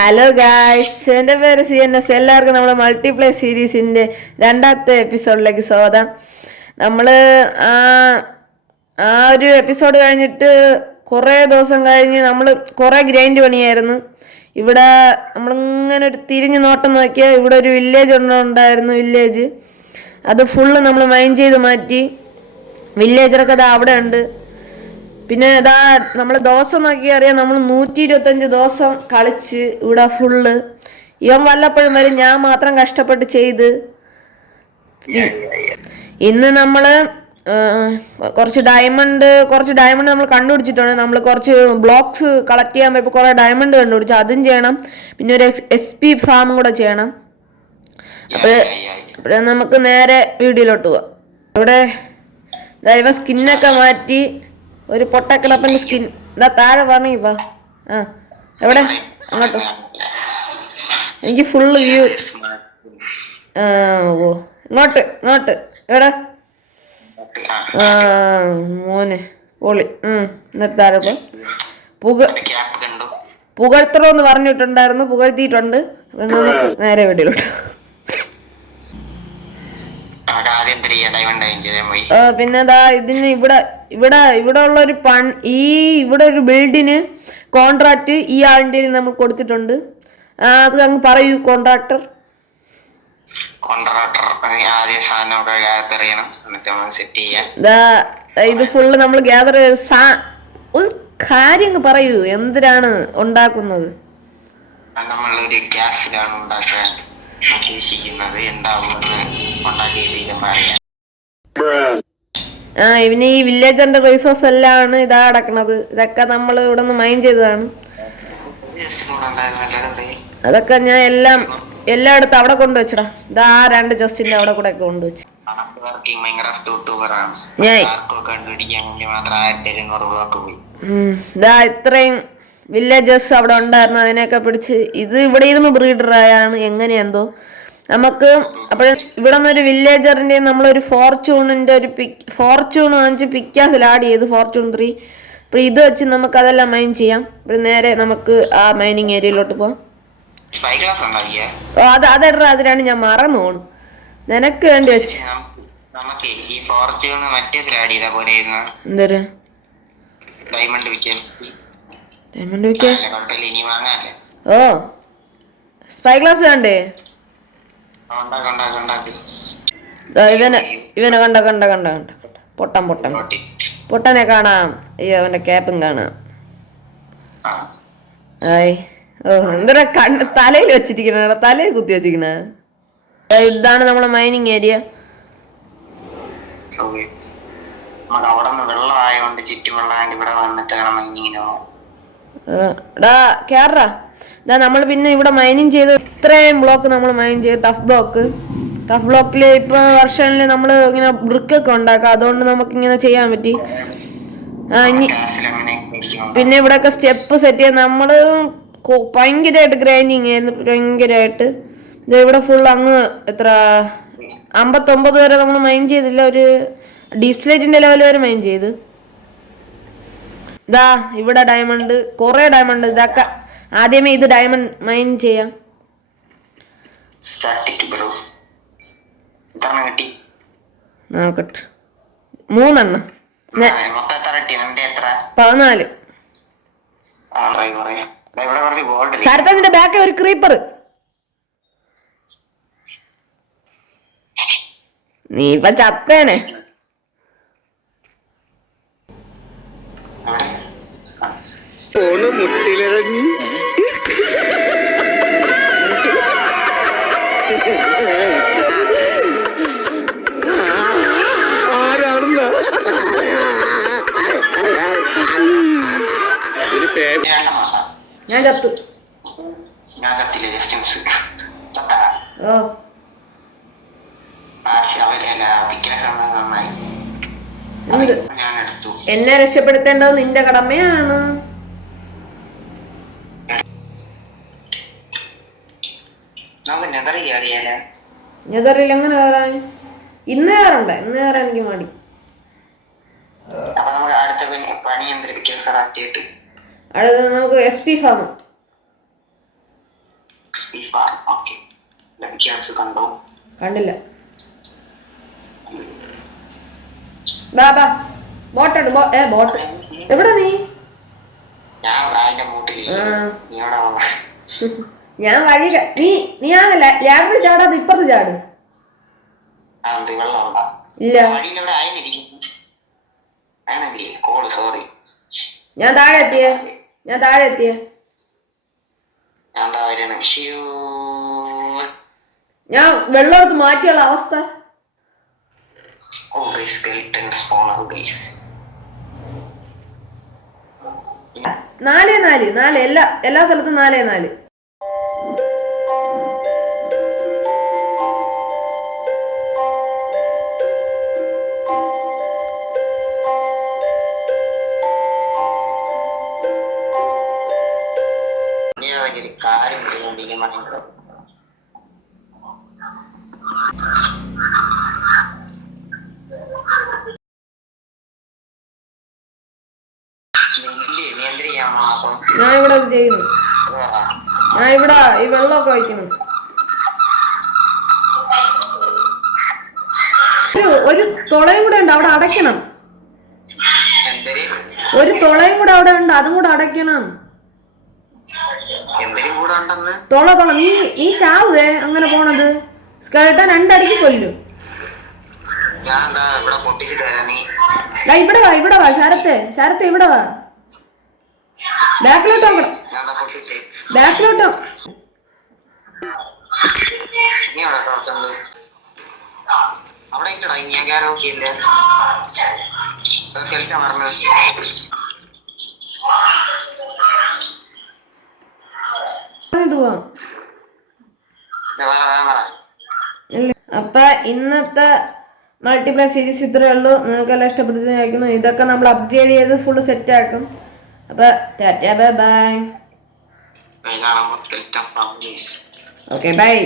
Hello guys, എൻ്റെ പേര് CNS. എല്ലാവർക്കും നമ്മുടെ മൾട്ടിപ്ലേ സീരീസിൻ്റെ രണ്ടാമത്തെ എപ്പിസോഡിലേക്ക് സ്വാഗതം. നമ്മൾ ആ ആ ഒരു എപ്പിസോഡ് കഴിഞ്ഞിട്ട് കുറേ ദിവസം കഴിഞ്ഞ് നമ്മൾ കുറേ ഗ്രൈൻഡ് പണിയായിരുന്നു. ഇവിടെ നമ്മളിങ്ങനെ ഒരു തിരിഞ്ഞ് നോട്ടം നോക്കിയാൽ ഇവിടെ ഒരു വില്ലേജ് ഉണ്ടായിരുന്നു. വില്ലേജ് അത് ഫുള്ള് നമ്മൾ മൈൻ ചെയ്ത് മാറ്റി. വില്ലേജറൊക്കെ അത് അവിടെ ഉണ്ട്. പിന്നെ ഇതാ നമ്മൾ ദിവസം നോക്കി അറിയാം, നമ്മൾ 125 ദിവസം കളിച്ച് ഇവിടെ ഫുള്ള്. ഇവൻ വല്ലപ്പോഴും വരും, ഞാൻ മാത്രം കഷ്ടപ്പെട്ട് ചെയ്ത്. ഇന്ന് നമ്മള് കുറച്ച് ഡയമണ്ട് നമ്മൾ കണ്ടുപിടിച്ചിട്ടുണ്ട്. നമ്മൾ കുറച്ച് ബ്ലോക്സ് കളക്ട് ചെയ്യാൻ പോയപ്പോൾ കുറേ ഡയമണ്ട് കണ്ടുപിടിച്ചു, അതും ചെയ്യണം. പിന്നെ ഒരു SP ഫാം കൂടെ ചെയ്യണം. അപ്പോഴേ നമുക്ക് നേരെ വീഡിയോയിലോട്ട് പോവാം. ഇവിടെ ഇവ സ്കിന്നൊക്കെ മാറ്റി ഒരു പൊട്ടക്കിളപ്പൻ്റെ സ്കിൻ ഇതാ താഴെ പറഞ്ഞു. വാ, ആ എവിടെ? അങ്ങോട്ട്. എനിക്ക് ഫുള്ള് വ്യൂ. ഓ ഇങ്ങോട്ട് ഇങ്ങോട്ട്. എവിടെ? മോനെ പൊളി. എന്നിട്ട് താഴെ പുകഴ്ത്തറോന്ന് പറഞ്ഞിട്ടുണ്ടായിരുന്നു, പുകഴ്ത്തിയിട്ടുണ്ട്. നമുക്ക് നേരെ വീട്ടിലോട്ട്. പിന്നെതാ ഇതിന് ഇവിടെ ഉള്ള ഒരു ഇവിടെ ഒരു ബിൽഡിന് കോൺട്രാക്ട് ഈ ആളിന്റെ നമ്മൾ കൊടുത്തിട്ടുണ്ട്. അത് അങ്ങ് പറയൂ കോൺട്രാക്ടർ. ഇത് ഫുള്ള് നമ്മൾ ഗ്യാദർ ഒരു കാര്യം പറയൂ, എന്തിനാണ് ഉണ്ടാക്കുന്നത്? നമ്മളൊരു ഗ്യാസിലാണ് ഉണ്ടാക്കാൻ ഉദ്ദേശിക്കുന്നത്. എന്താവുമെന്ന് ഇവന് ഈ വില്ലേജറിന്റെ റിസോഴ്സ് എല്ലാം ഇതാ അടക്കണത്. ഇതൊക്കെ നമ്മൾ ഇവിടെ നിന്ന് മൈൻ ചെയ്തതാണ്. അതൊക്കെ ഞാൻ എല്ലായിടത്തും അവിടെ കൊണ്ടുവച്ചടാ. ഇതാ 2 ജസ്റ്റിന്റെ അവിടെ കൂടെ ഒക്കെ കൊണ്ടുവച്ചു. ഇതാ ഇത്രയും വില്ലേജേഴ്സ് അവിടെ ഉണ്ടായിരുന്നു, അതിനെയൊക്കെ പിടിച്ച് ഇത് ഇവിടെ ഇരുന്ന് ബ്രീഡറായാണ് എങ്ങനെയെന്തോ നമുക്ക്. അപ്പോഴും ഇവിടെ നിന്നൊരു വില്ലേജറിന്റെ നമ്മളൊരു ഫോർച്യൂണിന്റെ ഫോർച്യൂൺ 5 പിക്കാസിൽ ആഡ് ചെയ്ത് ഫോർച്യൂൺ 3. അപ്പോൾ ഇത് വെച്ച് നമുക്ക് അതെല്ലാം മൈൻ ചെയ്യാം. അപ്പോൾ നേരെ നമുക്ക് ആ മൈനിങ് ഏരിയയിലോട്ട് പോവാം. അതിലാണ് ഞാൻ മറന്നു പോണു. നിനക്ക് വേണ്ടി വെച്ച് എന്തോരാ ഡയമണ്ട് വിൽക്കാൻ. ഓ സ്പൈ ഗ്ലാസ് വേണ്ടേ? ഇവനെ കണ്ട പൊട്ടനെ കാണാം. അയ്യോ, അവന്റെ ക്യാപ്പും കാണാം. എന്താ തലയിൽ വെച്ചിരിക്കണ, തലയിൽ കുത്തി വെച്ചിരിക്കണ. ഇതാണ് നമ്മളെ മൈനിങ് ഏരിയ. കേറാ. നമ്മൾ പിന്നെ ഇവിടെ മൈനിങ് ചെയ്ത് ഇത്രയും ബ്ലോക്ക് നമ്മൾ മൈൻ ചെയ്ത് ടഫ് ബ്ലോക്കില് ഇപ്പൊ വർഷനില് നമ്മള് ഇങ്ങനെ ബ്രിക്കൊക്കെ ഉണ്ടാക്കാം. അതുകൊണ്ട് നമുക്ക് ഇങ്ങനെ ചെയ്യാൻ പറ്റി. പിന്നെ ഇവിടെയൊക്കെ സ്റ്റെപ്പ് സെറ്റ് ചെയ്ത് നമ്മള് ഭയങ്കരമായിട്ട് ഗ്രൈൻഡിങ് ആയിരുന്നു, ഭയങ്കരമായിട്ട്. ഇവിടെ ഫുൾ അങ്ങ് എത്ര 59 വരെ നമ്മൾ മൈൻ ചെയ്തില്ല. ഒരു ഡീപ് സ്ലേറ്റിന്റെ ലെവൽ വരെ മൈൻ ചെയ്ത്. ഇതാ ഇവിടെ ഡയമണ്ട്, കുറെ ഡയമണ്ട്. ഇതൊക്കെ ആദ്യമേ ഇത് ഡയമണ്ട് മൈൻ ചെയ്യാം. നോക്കട്ടെ, 3 എണ്ണം. 14. ശരത്തിന്റെ ബാക്ക് ഒരു ക്രീപ്പർ. നീ ഇപ്പൊ ചത്തേനെ. മുട്ടിലിറങ്ങി ആരാണെന്ന ഞാൻ ചത്തു. ഓ എന്നെ രക്ഷപ്പെടുത്തേണ്ടത് നിന്റെ കടമയാണ്. നെതറിൽ എങ്ങനെ കയറാൻ? ഇന്ന് കയറണ്ട, ഇന്ന് കയറാൻ എനിക്ക് മടി. അടുത്തത് നമുക്ക് SP farm. Monkey farm. Okay, ലഭിക്കാൻസ് കണ്ടോ? കണ്ടില്ല. ബാബാ ബോട്ടുണ്ട്. ബോട്ട് എവിടെ നീ? ഞാൻ അതിന്റെ മൂട്ടിലിരിക്കുന്നു. നീ എവിടെ വന്ന? ഞാൻ വഴി നീ ആ ലാബിൽ ചാടാതെ ഇപ്പുറത്ത് ചാട്. അത് വെള്ളം ഉണ്ടാ? ഇല്ല, വഴിയിലെവിടെ ആയിരിക്കുന്നു. Call sorry. ഞാൻ താഴെ എത്തിയ ഞാൻ താഴെയാണ്. ഞാൻ വെള്ളം എടുത്ത് മാറ്റിയുള്ള അവസ്ഥ. ഓ ഗൈസ്, സ്കെൽട്ടൺ സ്പോണർ ഗൈസ്. 4-4 എല്ലാ സ്ഥലത്തും 4-4. കാര്യം ചെയ്തുകൊണ്ടിരിക്കുന്നുണ്ടോ? ഞാൻ ഇവിടെ അത് ചെയ്യുന്നു. ഞാൻ ഇവിടെ ഈ വെള്ളമൊക്കെ വയ്ക്കുന്നു. ഒരു തുളയും കൂടെ ഉണ്ട്, അവിടെ അടയ്ക്കണം. ഒരു തുളയും കൂടെ അവിടെ ഉണ്ട്, അതും കൂടെ അടയ്ക്കണം. തുള നീ ചാവുവേ അങ്ങനെ പോണത്. സ്കേർട്ടൻ 2 അടിക്ക് കൊല്ലും. ഇവിടെ വാ ശരത്തെ ഇവിടെ വാ. ബാക്കിലോട്ടോ അവിടെ ഇല്ലടാ, ഞാൻ നോക്കിയില്ലേ. അപ്പൊ ഇന്നത്തെ മൾട്ടിപ്ലേ സീരീസ് ഇത്രയേ ഉള്ളൂ. നിങ്ങൾക്കെല്ലാം ഇഷ്ടപ്പെട്ടു ചോദിക്കുന്നു. ഇതൊക്കെ നമ്മൾ അപ്ഗ്രേഡ് ചെയ്ത് ഫുള്ള് സെറ്റ് ആക്കും. അപ്പൊ Tata, bye bye. Okay, bye.